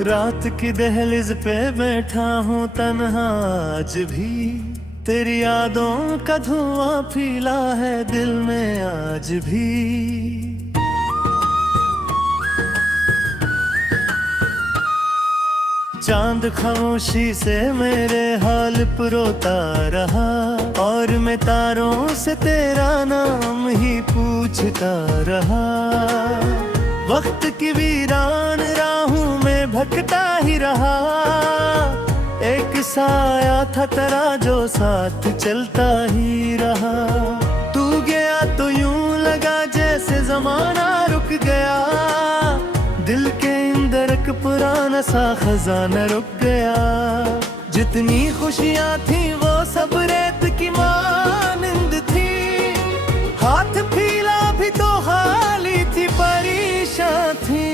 रात की दहलीज पे बैठा हूँ तन्हा आज भी, तेरी यादों का धुआं फैला है दिल में आज भी। चांद खामोशी से मेरे हाल पर रोता रहा, और मैं तारों से तेरा नाम ही पूछता रहा। वक्त की वीरान राहों में भटकता ही रहा, एक साया था तेरा जो साथ चलता ही रहा। तू गया तो यूं लगा जैसे जमाना रुक गया, दिल के अंदर एक पुराना सा खजाना रुक गया। जितनी खुशियां थी वो सब रेत की मानिंद थी, हाथ फैला भी तो खाली थी, परेशान थी।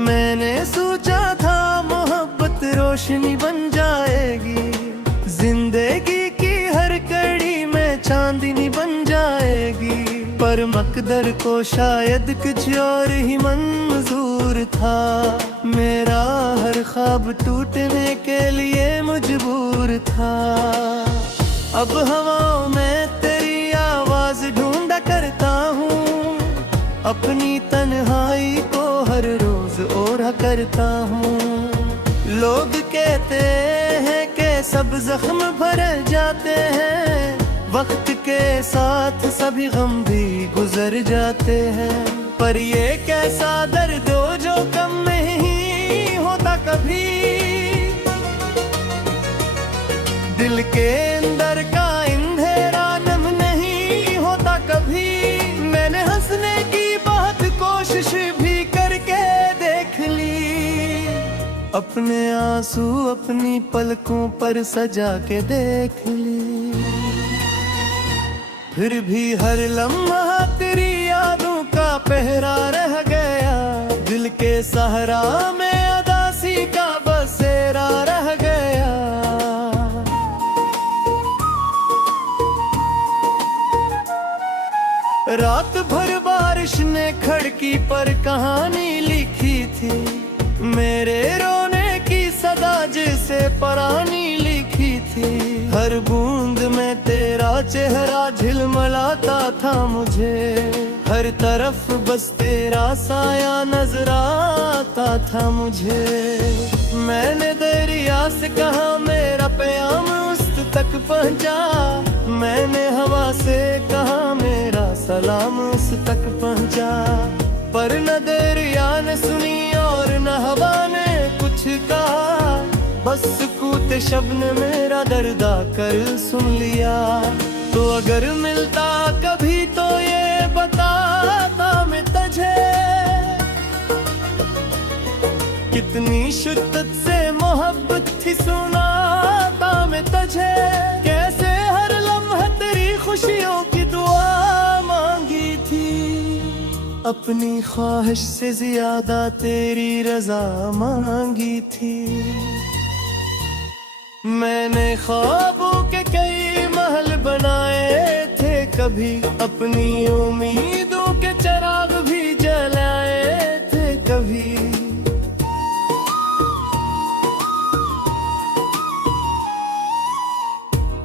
मैंने सोचा था मोहब्बत रोशनी बन जाएगी, जिंदगी की हर कड़ी में चांदनी बन जाएगी। पर मकदर को शायद कुछ और ही मंजूर था, मेरा हर ख्वाब टूटने के लिए मजबूर था। अब हवाओं में तेरी आवाज ढूंढा करता हूँ, अपनी तन्हाई को हर रोज ओढ़ा करता हूँ। लोग कहते हैं कि सब जख्म भर जाते हैं, वक्त के साथ सभी गम भी गुजर जाते हैं। पर ये कैसा दर्द हो जो कम नहीं होता कभी, दिल के अंदर का अंधेरा नम नहीं होता कभी। मैंने हंसने की बहुत कोशिश भी करके देख ली, अपने आंसू अपनी पलकों पर सजा के देख ली। फिर भी हर लम्हा तेरी यादों का पहरा रह गया, दिल के सहारा में अदासी का बसेरा रह गया। रात भर बारिश ने खिड़की पर कहानी लिखी थी, मेरे रोने की सदा जिसे परानी लिखी थी। हर बूंद में तेरा चेहरा झिलमिलाता था मुझे, हर तरफ बस तेरा साया नजर आता था मुझे। मैंने दरिया से कहा मेरा प्याम उस तक पहुंचा, मैंने हवा से कहा मेरा सलाम उस तक पहुंचा। पर न दरिया ने सुनी और न हवा ने कुछ कहा, बस कूते शब्द ने मेरा दर्द आकर सुन लिया। तो अगर मिलता कभी तो ये बताता मैं तुझे, कितनी शिद्दत से मोहब्बत थी सुनाता मैं तुझे। कैसे हर लम्हा तेरी खुशियों की दुआ मांगी थी, अपनी ख्वाहिश से ज्यादा तेरी रजा मांगी थी। मैंने ख्वाबों के कई महल बनाए थे कभी, अपनी उम्मीदों के चिराग भी जलाए थे कभी।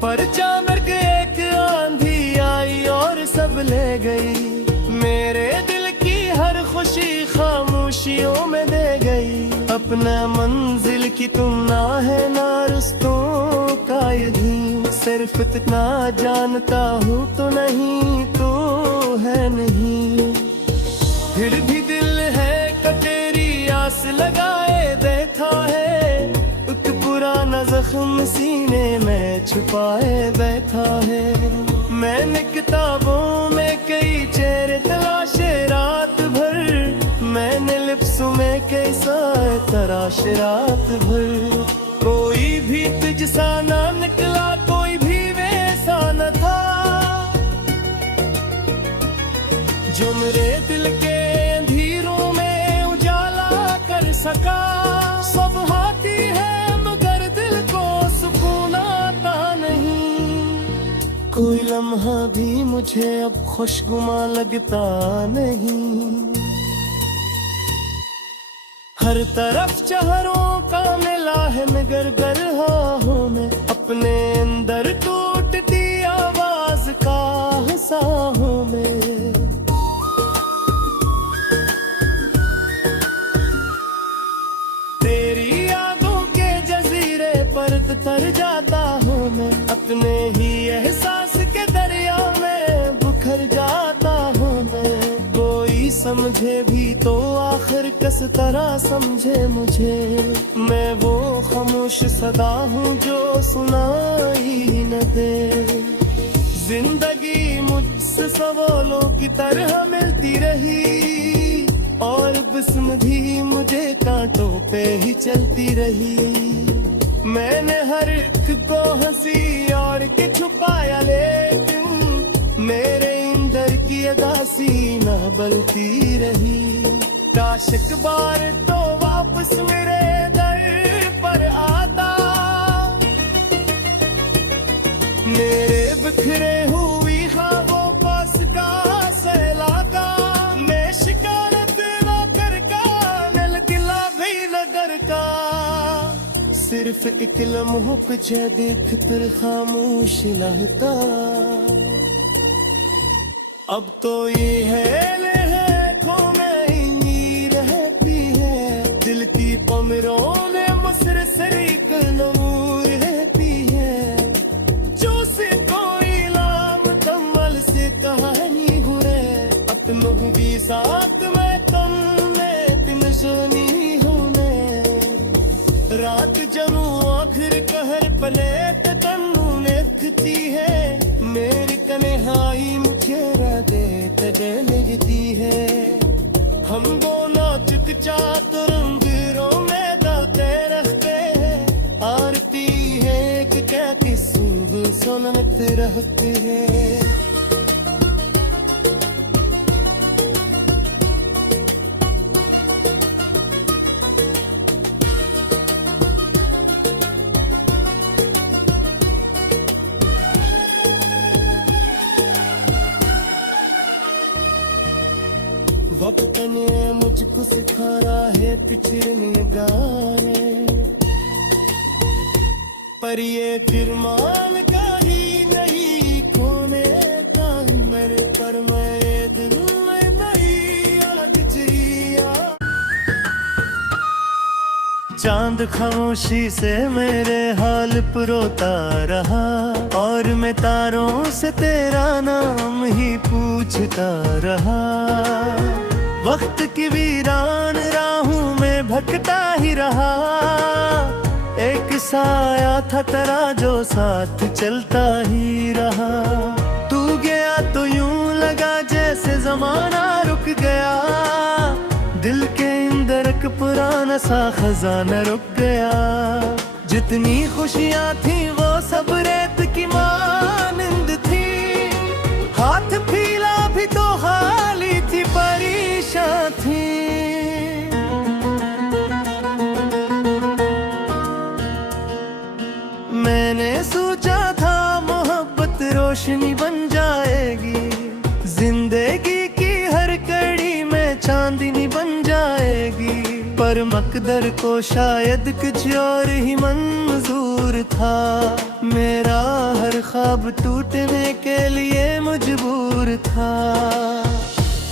पर अचानक एक आंधी आई और सब ले गई, मेरे दिल की हर खुशी खामोशियों में दे गई। अपना मंजिल की तुम ना है ना रस्तों का यही, सिर्फ इतना जानता हूँ तो नहीं तो है नहीं। फिर भी दिल है कटेरी आस लगाए बैठा है, एक पुराना जख्म सीने में छुपाए बैठा है। मैंने किताबों में कई चेहरे तलाशे रात भर, मैंने लिप्सों में कैसा तराशे रात भर। कोई भी तुझसा ना निकला, कोई भी वैसा न था जो मेरे दिल के अंधेरों में उजाला कर सका। सब हाथी है मगर दिल को सुकून आता नहीं, कोई लम्हा भी मुझे अब खुशगुमा लगता नहीं। हर तरफ चेहरों का मिला है मगर गरहाहों में अपने अंदर टूटती आवाज का हंसाहों में। तेरी यादों के जजीरे पर तर जाता हूँ मैं, अपने ही एहसास के दरिया में बुखर जाता हूँ मैं। कोई समझे भी तो आखिर किस तरह समझे मुझे, मैं वो खामोश सदा हूँ जो सुनाई न दे। जिंदगी मुझसे सवालों की तरह मिलती रही और बिस्म भी मुझे कांटों पे ही चलती रही। मैंने हर एक को हंसी और के छुपाया लेकिन मेरे अंदर की अदासी न बलती रही। काश एक बार तो वापस मेरे दर पर आता, मेरे बिखरे हुई ख्वाबों को सका सहलाता। मैं शिकारत ना कर का नल गिला भी न डर का, सिर्फ एक लम्हों पे देख कर खामोश रहता। अब तो ये है खो में ही रहती है, दिल की पमरों में मुसरसर एक नूर रहती है। जो से कोई लाम कमल से कहानी हुए, अपनों भी साथ में कम में तुम सुनी हूँ मैं। रात जमू आखिर कहर पले तन्नू लिखती है, मेरी तन्हाई मुझे दे तड़े लगती है। हम दोनों चुपचाप रंगों में गाते रहते हैं, आरती है कि क्या किस्म सुनते रहते हैं। वक्त ने मुझको सिखा रहा है पिछड़ने गाने, पर ये फिरमान का ही नहीं खोने का मेरे पर मैं दिल में नहीं अलग चिड़िया। चांद खामोशी से मेरे हाल पर रोता रहा और मैं तारों से तेरा नाम ही पूछता रहा। वक्त की वीरान राहों में भटकता ही रहा, एक साया था तेरा जो साथ चलता ही रहा। तू गया तो यूं लगा जैसे जमाना रुक गया, दिल के अंदर एक पुराना सा खजाना रुक गया। जितनी खुशियां थी वो सब रेत की मानंद थी, हाथ फैला भी तो खाली थी परेशान थी। मैंने सोचा था मोहब्बत रोशनी बन जाएगी, जिंदगी की हर कड़ी में चांदनी बन जाएगी। पर मकदर को शायद कुछ और ही मंजूर था, मेरा हर ख्वाब टूटने के लिए मजबूर था।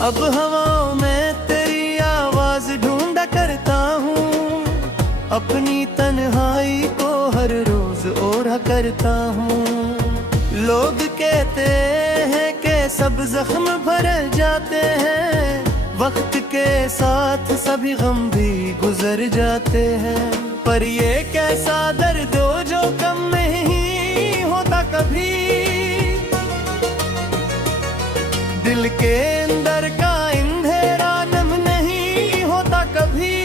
अब हवाओं में तेरी आवाज ढूंढा करता हूँ, अपनी तन्हाई को हर रोज ओढ़ा करता हूँ। लोग कहते हैं कि सब जख्म भर जाते हैं, वक्त के साथ सभी गम भी गुजर जाते हैं। पर ये कैसा दर्द हो जो कम नहीं होता कभी, दिल के अंदर का अंधेरा नम नहीं होता कभी।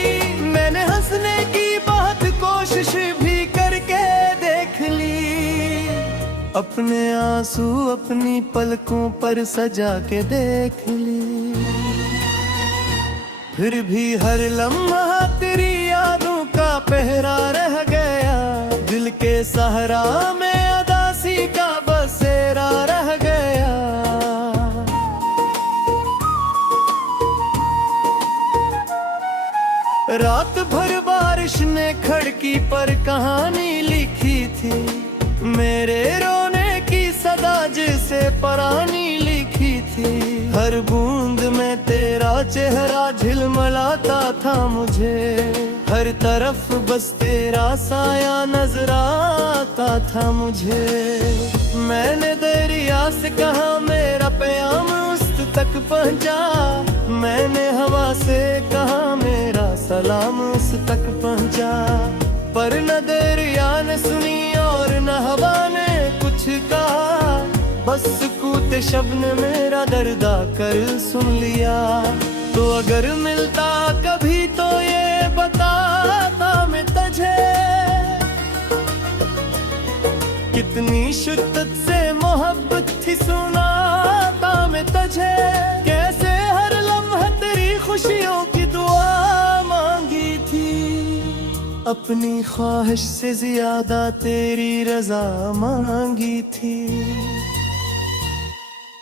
मैंने हंसने की बहुत कोशिश भी करके देख ली, अपने आंसू अपनी पलकों पर सजा के देख ली। फिर भी हर लम्हा तेरी यादों का पहरा रह गया, दिल के सहरा में अदासी का बसेरा रह गया। रात भर बारिश ने खिड़की पर कहानी लिखी थी, मेरे रोने की सदा जिसे परानी लिखी थी। हर बूंद में तेरा चेहरा झिलमिलाता था मुझे, हर तरफ बस तेरा साया नजर आता था मुझे। मैंने दरिया से कहा मेरा प्याम उस तक पहुंचा, मैंने हवा से कहा मेरा सलाम उस तक पहुंचा। पर न दरिया ने सुनी और न हवा ने कुछ कहा, बस कूते शब्द ने मेरा दर्द कर सुन लिया। तो अगर मिलता कभी तो ये बताता मैं तुझे, कितनी शिद्दत से मोहब्बत थी सुनाता मैं तुझे। कैसे हर लम्हा तेरी खुशियों की दुआ मांगी थी, अपनी ख्वाहिश से ज्यादा तेरी रजा मांगी थी।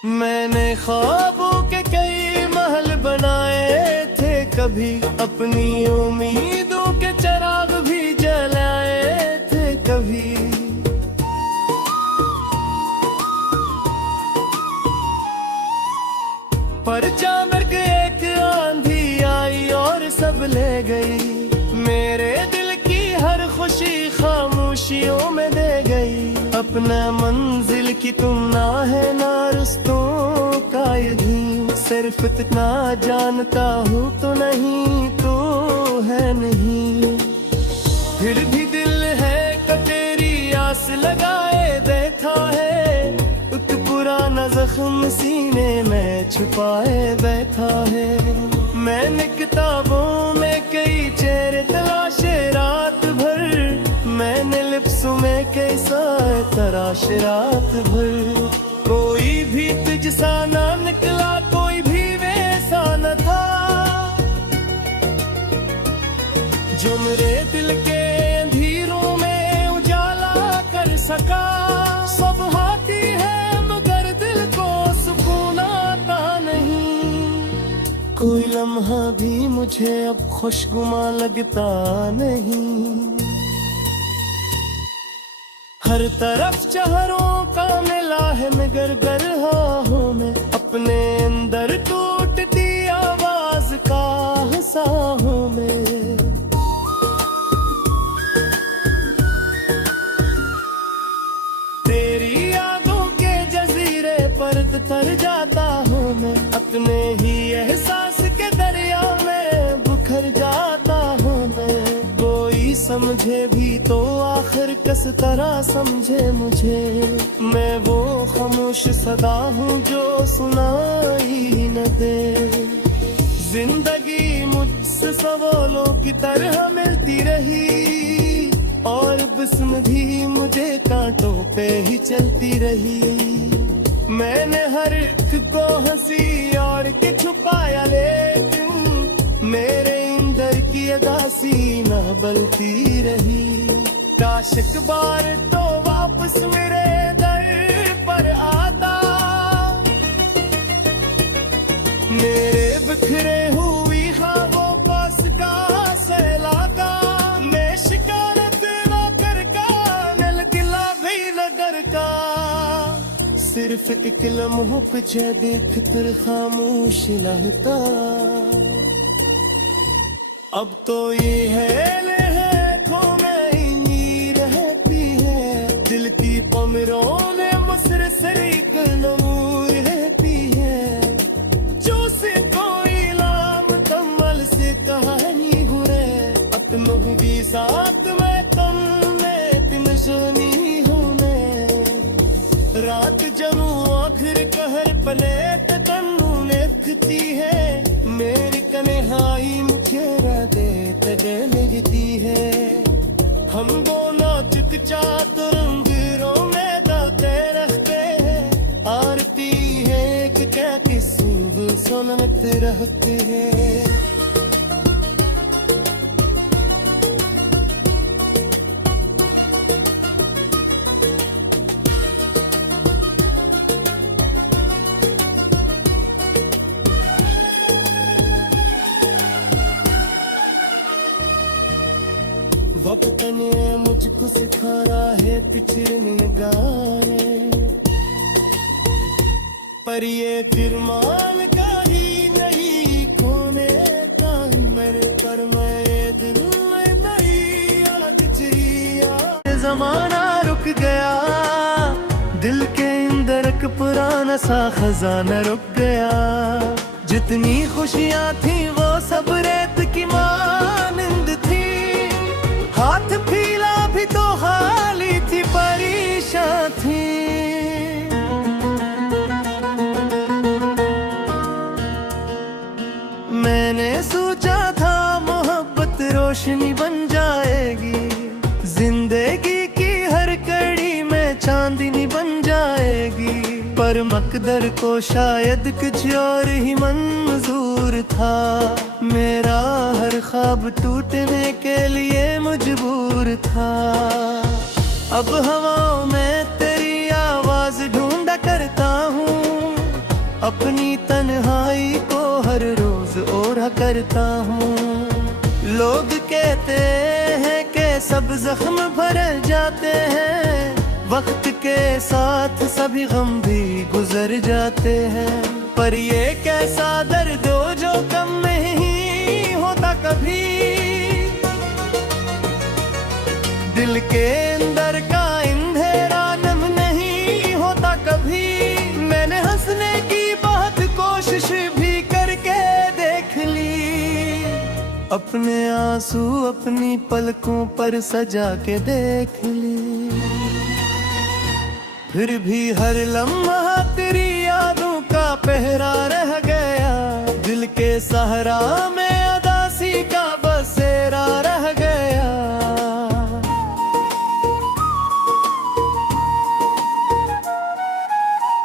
मैंने ख्वाबों के कई महल बनाए थे कभी, अपनी उम्मीदों के चिराग भी जलाए थे कभी। पर अचानक एक आंधी आई और सब ले गई, मेरे दिल की हर खुशी खामोशियों में दे गई। अपना मंजिल की तुम ना है ना रस्तों का यकीन, सिर्फ इतना जानता हूँ तो नहीं तो है नहीं। फिर भी दिल है कि तेरी आस लगाए बैठा है, एक पुराना जख्म सीने में छुपाए बैठा है। मैंने किताबों में कई चेहरे तलाशे रात भर, मैंने लिप्सों में कैसा तराश रात भर। कोई भी तुझसा ना निकला, कोई भी वैसा न था जो मेरे दिल के अंधेरों में उजाला कर सका। सब हाथी है मगर दिल को सुकून आता नहीं, कोई लम्हा भी मुझे अब खुशगुमा लगता नहीं। हर तरफ चेहरों का मिला है मगर गरहाहों में, अपने अंदर टूटती आवाज का हंसाहों में। तेरी यादों के जजीरे पर तर जाता हूँ मैं, अपने ही एहसास के दरिया में बुखर जाता हूँ मैं। कोई समझे भी तो आखिर किस तरह समझे मुझे, मैं वो खामोश सदा हूँ जो सुनाई न दे। जिंदगी मुझसे सवालों की तरह मिलती रही, और बिस्म भी मुझे कांटों पे ही चलती रही। मैंने हर एक को हंसी और के छुपाया, लेकिन मेरे अंदर की अदासी न बलती रही। काश एक बार तो वापस मेरे दर पर आता, मेरे बिखरे हुई ख्वाबों पास का सहलाता। मैं शिकारत ना कर का नल गिला भी नगर का, सिर्फ एक लम्हों पे देख कर खामोश रहता। अब तो ये है खो में ही रहती है, दिल की पमरों में मुसरसर एक नूर रहती है। जो से कोई लाम कमल से कहानी हुए, अपनों भी साथ में कम में तुम सुनी होने। रात जमू आखिर कहर पले तन्नू लिखती है, मेरी कन्हाई मुझे दे लगती है। हम दोनों चुपचाप रंगों में दाते रखते हैं, आरती है कि क्या किसी सुनते रहते हैं। वक्त ने मुझको सिखाया है पिछड़ने गाए, पर ये फिरमान का ही नहीं खोने का मेरे पर मेरे दिल में नहीं याद चाहिए। जमाना रुक गया, दिल के अंदर एक पुराना सा खजाना रुक गया। जितनी खुशियाँ थी वो सब रेत की मानंद थी, हाथ फैला भी तो खाली थी, परेशान थी। मैंने सोचा था मोहब्बत रोशनी बन जाएगी, जिंदगी की हर कड़ी में चांदनी बन जाएगी, पर मकदर को शायद कुछ और ही मंजूर था। मेरा हर ख्वाब टूटने के लिए मजबूर था। अब हवाओं में तेरी आवाज ढूंढा करता हूँ, अपनी तन्हाई को हर रोज ओढ़ा करता हूँ। लोग कहते हैं कि सब जख्म भर जाते हैं, वक्त के साथ सभी गम भी गुजर जाते हैं, पर ये कैसा दर्द हो जो कम नहीं होता कभी। दिल के अंदर का अंधेरा नम नहीं होता कभी। मैंने हंसने की बहुत कोशिश भी करके देख ली, अपने आंसू अपनी पलकों पर सजा के देख ली, फिर भी हर लम्हा तेरी यादों का पहरा रह गया। दिल के सहारा में अदासी का बसेरा रह गया।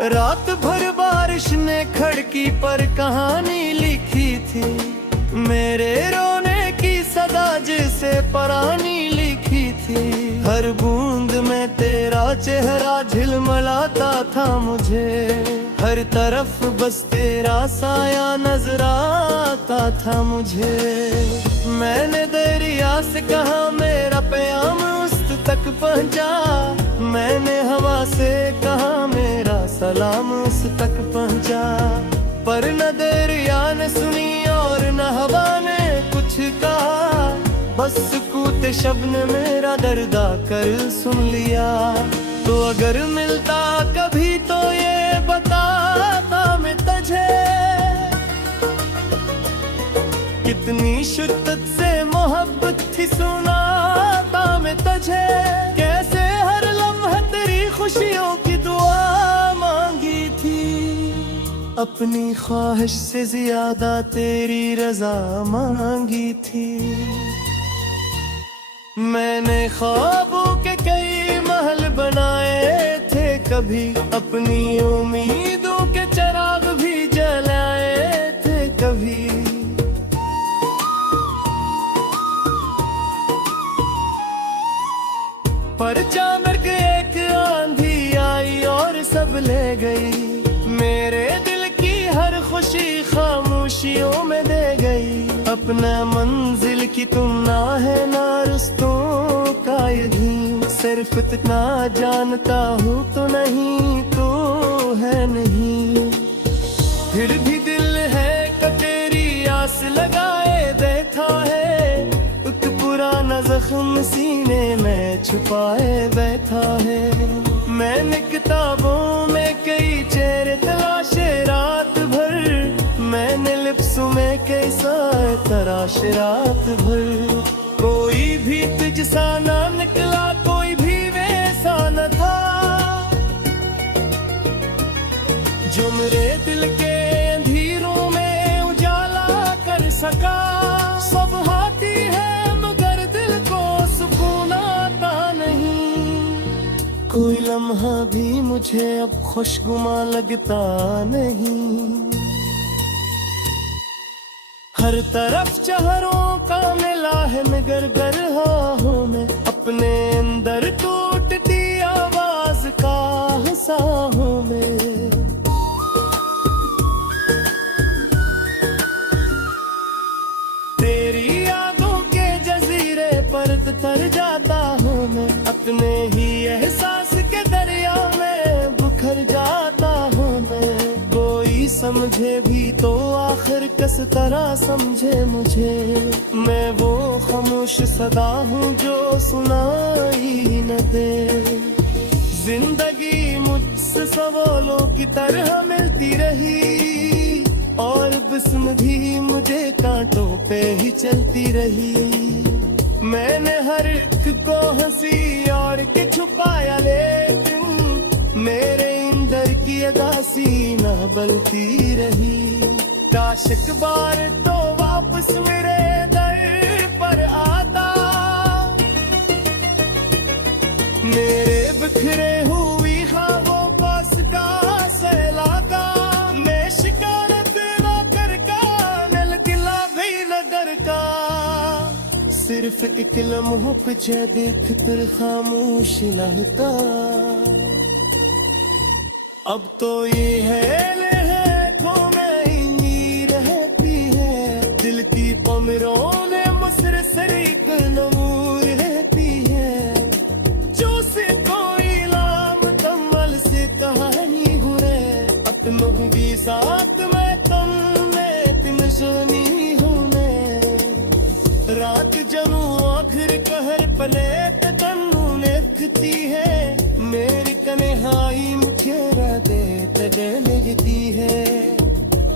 रात भर बारिश ने खिड़की पर कहानी लिखी थी, मेरे रोने की सदा जिसे परानी लिखी थी। हर बूंद में तेरा चेहरा झिलमिलाता था मुझे, हर तरफ बस तेरा साया नजर आता था मुझे। मैंने दरिया से कहा मेरा प्याम उस तक पहुंचा, मैंने हवा से कहा मेरा सलाम उस तक पहुंचा, पर न दरिया ने सुनी और न हवा ने कुछ कहा, बस सुकूत शब्द ने मेरा दर्द कर सुन लिया। तो अगर मिलता कभी तो ये बताता मैं तुझे, कितनी शिद्दत से मोहब्बत थी सुनाता मैं तुझे। कैसे हर लम्हा तेरी खुशियों की दुआ मांगी थी, अपनी ख्वाहिश से ज्यादा तेरी रजा मांगी थी। मैंने ख्वाबों के कई महल बनाए थे कभी, अपनी उम्मीदों के चिराग भी जलाए थे कभी। पर अचानक एक आंधी आई और सब ले गई, मेरे दिल की हर खुशी खामोशियों में दे गई। अपना मंजिल की तुम ना है ना रस्तों का यही, सिर्फ इतना जानता हूँ तो नहीं तो है नहीं। फिर भी दिल है कि तेरी आस लगाए बैठा है, एक पुराना जख्म सीने में छुपाए बैठा है। मैंने किताबों में कई चेहरे तलाशे रात भर, मैंने लिप्सों में कैसा तराशे रात भर। कोई भी तुझसा ना निकला, कोई भी वैसा न था जो मेरे दिल के अंधेरों में उजाला कर सका। सब हाथी है मगर दिल को सुकून आता नहीं, कोई लम्हा भी मुझे अब खुशगुमा लगता नहीं। हर तरफ चेहरों का मिला है मगर गरहाओं में, अपने अंदर टूटती आवाज का हंसाओं में। तेरी यादों के जजीरे पर तर जाता हूँ मैं, अपने ही एहसास के दरिया में बुखर जाता हूँ मैं। कोई समझे भी तो आखिर किस तरह समझे मुझे, मैं वो खामोश सदा हूँ जो सुनाई न दे। जिंदगी मुझसे सवालों की तरह मिलती रही, और बिस्म भी मुझे कांटों पे ही चलती रही। मैंने हर एक को हंसी और के छुपाया, लेकिन मेरे अंदर की अदासी न बलती रही। काश एक बार तो वापस मेरे दर पर आता, मेरे बिखरे हुई ख्वाबों पास का सहलागा। मैं शिकायत ना कर का, नल गिला भी न डर का, सिर्फ एक लम्हों पे देख कर खामोश रहता। अब तो ये है खो में ही रहती है, दिल की पमरों ने मुसरसर एक नमूर रहती है। जो से कोई लाम तमल से कहानी हुए, अपनों भी साथ में तुमने तुम सुनी हूँ। रात जनू आखिर कहर पले तन्नू लिखती है, मेरी कन्हाई मुझे दे लगती है।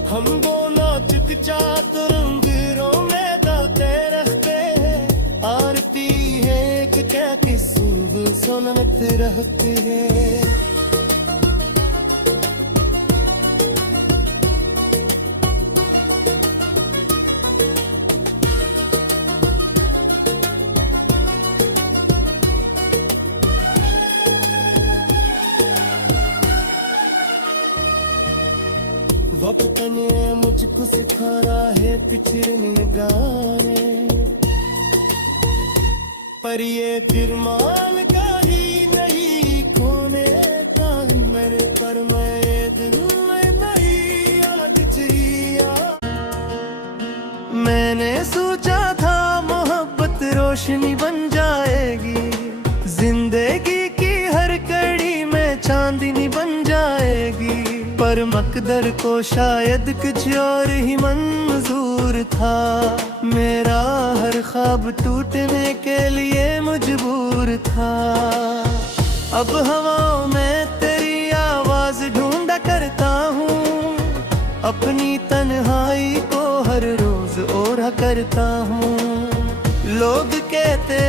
हम दोनों चुपचाप रंगों में गाते रखते हैं, आरती है कि क्या किसी सुनते रहते हैं। वक्त ने मुझको सिखाया है पिछड़ने गाने, पर ये फिर मान का ही नहीं खोने का मेरे पर, मैं दिल में नहीं आग चिया। मैंने सोचा था मोहब्बत रोशनी बन जाएगी, जिंदगी की हर कड़ी में चांदनी बन जाएगी। पर मकदर को शायद कुछ और ही मंजूर था, मेरा हर ख्वाब टूटने के लिए मजबूर था। अब हवाओं में तेरी आवाज ढूंढा करता हूँ, अपनी तन्हाई को हर रोज ओढ़ा करता हूँ। लोग कहते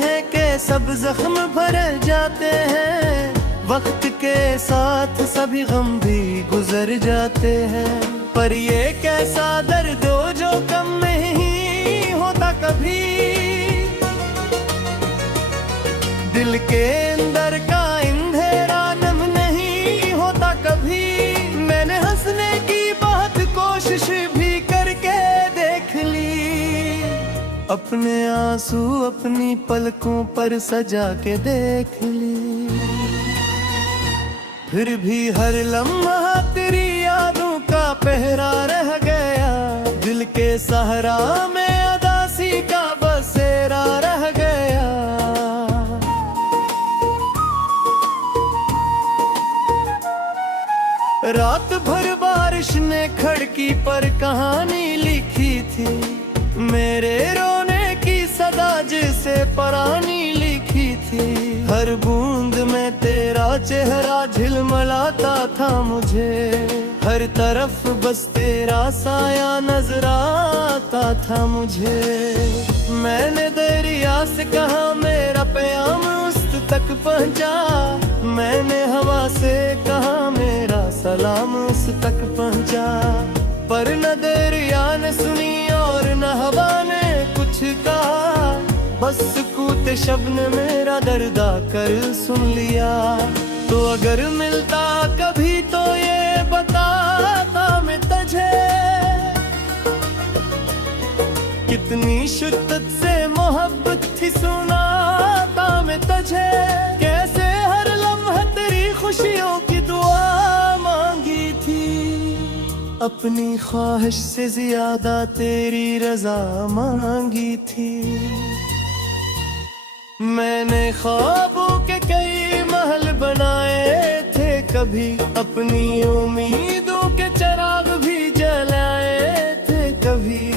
हैं कि सब जख्म भर जाते हैं, वक्त के साथ सभी गम भी गुजर जाते हैं। पर ये कैसा दर्द हो जो कम नहीं होता कभी, दिल के अंदर का अंधेरा नम नहीं होता कभी। मैंने हंसने की बहुत कोशिश भी करके देख ली, अपने आंसू अपनी पलकों पर सजा के देख ली। फिर भी हर लम्हा तेरी यादों का पहरा रह गया, दिल के सहारा में अदासी का बसेरा रह गया। रात भर बारिश ने खिड़की पर कहानी लिखी थी, मेरे रोने की सदा जिसे परानी लिखी थी। हर बूंद में तेरा चेहरा झिलमिलाता था मुझे, हर तरफ बस तेरा साया नजर आता था मुझे। मैंने दरिया से कहा मेरा प्याम उस तक पहुंचा, मैंने हवा से कहा मेरा सलाम उस तक पहुंचा। पर न दरिया ने सुनी और न हवा ने कुछ कहा, बस सुकूत शब्द ने मेरा दर्द कर सुन लिया। तो अगर मिलता कभी तो ये बताता मैं तुझे, कितनी शिद्दत से मोहब्बत थी सुनाता मैं तुझे। कैसे हर लम्हा तेरी खुशियों की दुआ मांगी थी, अपनी ख्वाहिश से ज्यादा तेरी रजा मांगी थी। मैंने ख्वाबों के कई महल बनाए थे, कभी अपनी उम्मीदों के चिराग भी जलाए थे कभी।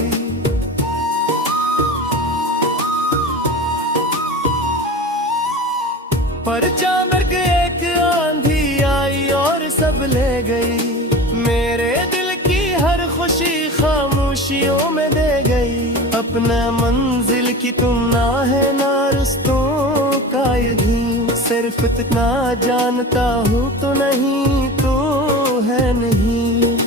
पर अचानक एक आंधी आई और सब ले गई, मेरे दिल की हर खुशी खामोशियों में दे गई। अपना मंजिल की तुम ना है ना रस्तों का यही, सिर्फ इतना जानता हूँ तो नहीं तो है नहीं।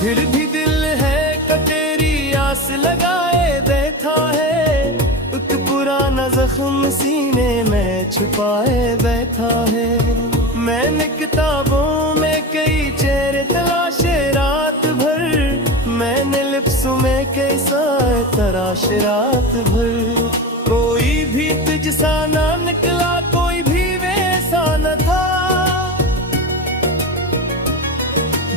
फिर भी दिल है कटेरी आस लगाए बैठा है, एक पुराना जख्म सीने में छुपाए बैठा है। मैंने किताबों में कई चेहरे तलाशे रात भर, मैंने लिप्सों में कैसा तराशे रात भर। कोई भी तुझसा ना निकला, कोई भी वैसा न था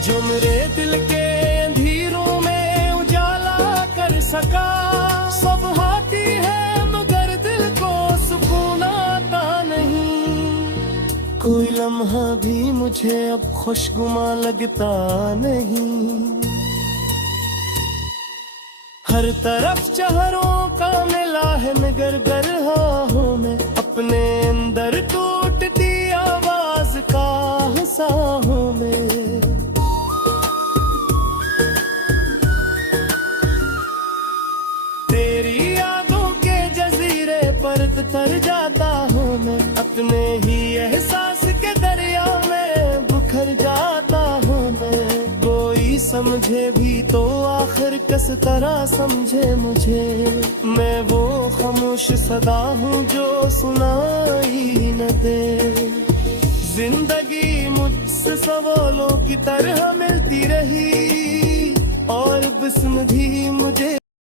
जो मेरे दिल के अंधेरों में उजाला कर सका। सब हाथी है मगर दिल को सुकून आता नहीं, कोई लम्हा भी मुझे अब खुशगुमा लगता नहीं। हर तरफ चेहरों का मिला है मगर गरहा में, अपने अंदर टूटती आवाज का हिस्सा हूँ मैं। तेरी यादों के जजीरे पर तर जाता हूँ मैं, अपने ही एहसास के दरिया में बुखर जाता हूँ मैं। कोई समझे भी तो आखिर किस तरह समझे मुझे, मैं वो खामोश सदा हूँ जो सुनाई न दे। जिंदगी मुझसे सवालों की तरह मिलती रही और बिस्म भी मुझे